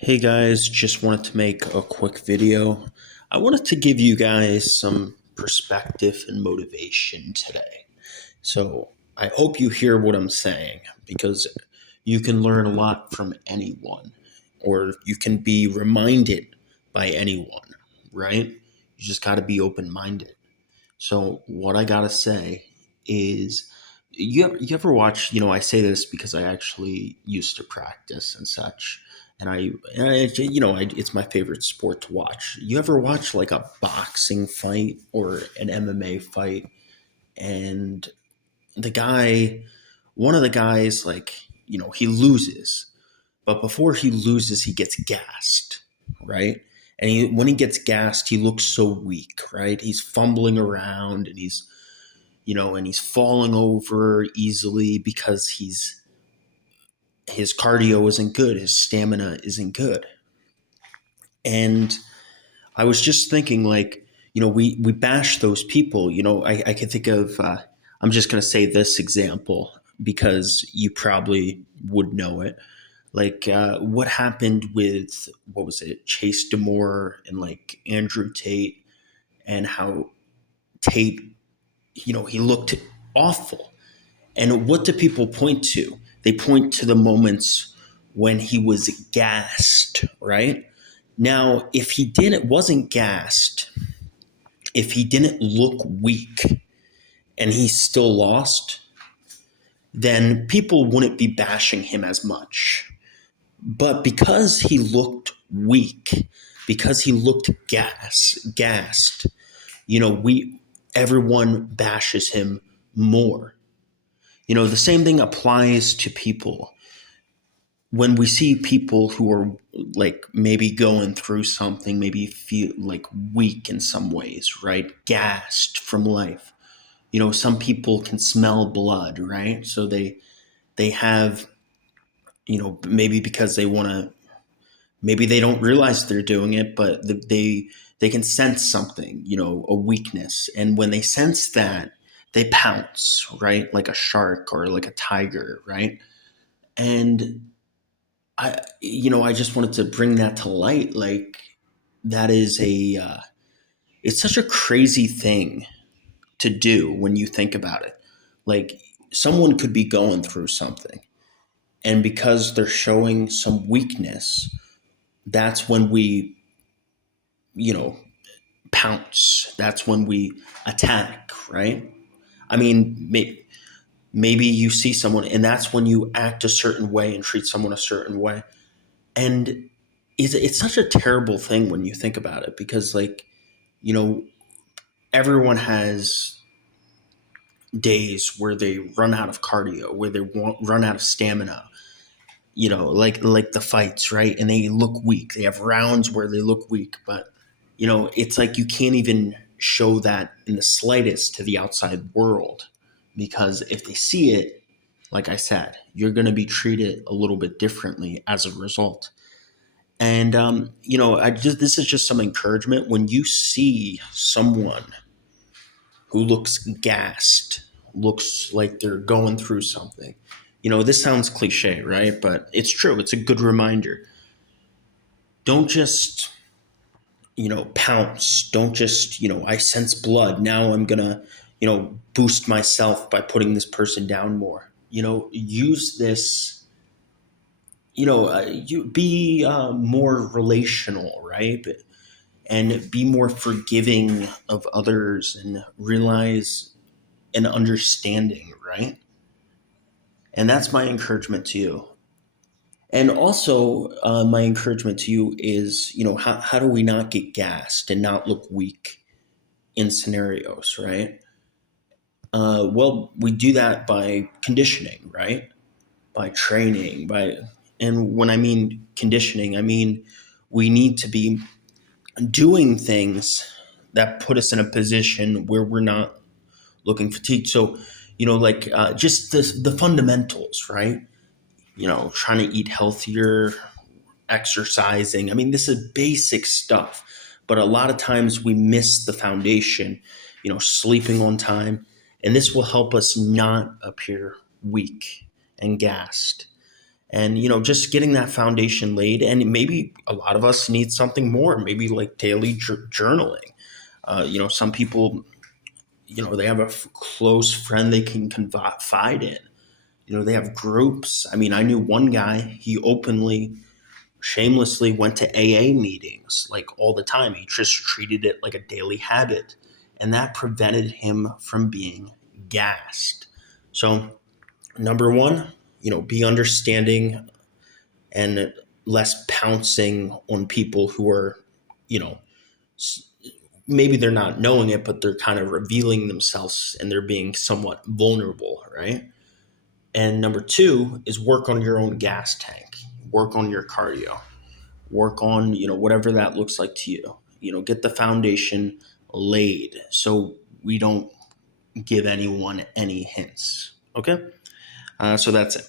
Hey guys, just wanted to make a quick video. I wanted to give you guys some perspective and motivation today. So I hope you hear what I'm saying because you can learn a lot from anyone or you can be reminded by anyone, right? You just got to be open minded. So what I got to say is you ever watch, I say this because I actually used to practice and such. It's my favorite sport to watch. You ever watch like a boxing fight or an MMA fight, and the guy, one of the guys, he loses, but before he loses, he gets gassed, right? And when he gets gassed, he looks so weak, right? He's fumbling around and he's falling over easily because his cardio isn't good, his stamina isn't good. And I was just thinking, we bash those people. I can think of. I'm just going to say this example because you probably would know it. What happened with what was it, Chase Demore and like Andrew Tate, and how Tate, he looked awful. And what do people point to? They point to the moments when he was gassed, right? Now, if he didn't wasn't gassed, if he didn't look weak and he still lost, then people wouldn't be bashing him as much. But because he looked weak, because he looked gassed, we everyone bashes him more. The same thing applies to people. When we see people who are like maybe going through something, maybe feel like weak in some ways, right? Gassed from life. Some people can smell blood, right? So they have, maybe because they want to, maybe they don't realize they're doing it, but they can sense something, a weakness. And when they sense that, they pounce, right? Like a shark or like a tiger, right? And I just wanted to bring that to light. Like that is it's such a crazy thing to do when you think about it. Like someone could be going through something, and because they're showing some weakness, that's when we, you know, pounce. That's when we attack, right? I mean, maybe you see someone, and that's when you act a certain way and treat someone a certain way. And it's such a terrible thing when you think about it because, you know, everyone has days where they run out of cardio, where they run out of stamina, like the fights, right? And they look weak. They have rounds where they look weak, but it's like you can't even show that in the slightest to the outside world because if they see it, like I said, you're going to be treated a little bit differently as a result. And I just this is just some encouragement when you see someone who looks gassed, looks like they're going through something. This sounds cliche, right? But it's true. It's a good reminder. Don't just, pounce. Don't just, I sense blood. Now I'm going to, boost myself by putting this person down more. Use this, you be more relational, right? And be more forgiving of others and realize an understanding, right? And that's my encouragement to you. And also, my encouragement to you is, how do we not get gassed and not look weak in scenarios, right? Well, we do that by conditioning, right? By training, and when I mean conditioning, I mean we need to be doing things that put us in a position where we're not looking fatigued. So, just the fundamentals, right? Trying to eat healthier, exercising. I mean, this is basic stuff, but a lot of times we miss the foundation, sleeping on time. And this will help us not appear weak and gassed. And just getting that foundation laid. And maybe a lot of us need something more, maybe like daily journaling. Some people, they have a close friend they can confide in. They have groups. I mean, I knew one guy, he openly, shamelessly went to AA meetings like all the time. He just treated it like a daily habit, and that prevented him from being gassed. So, number one, be understanding and less pouncing on people who are, you know, maybe they're not knowing it, but they're kind of revealing themselves and they're being somewhat vulnerable, right? And number two is work on your own gas tank, work on your cardio, work on, whatever that looks like to you. Get the foundation laid so we don't give anyone any hints. Okay. So that's it.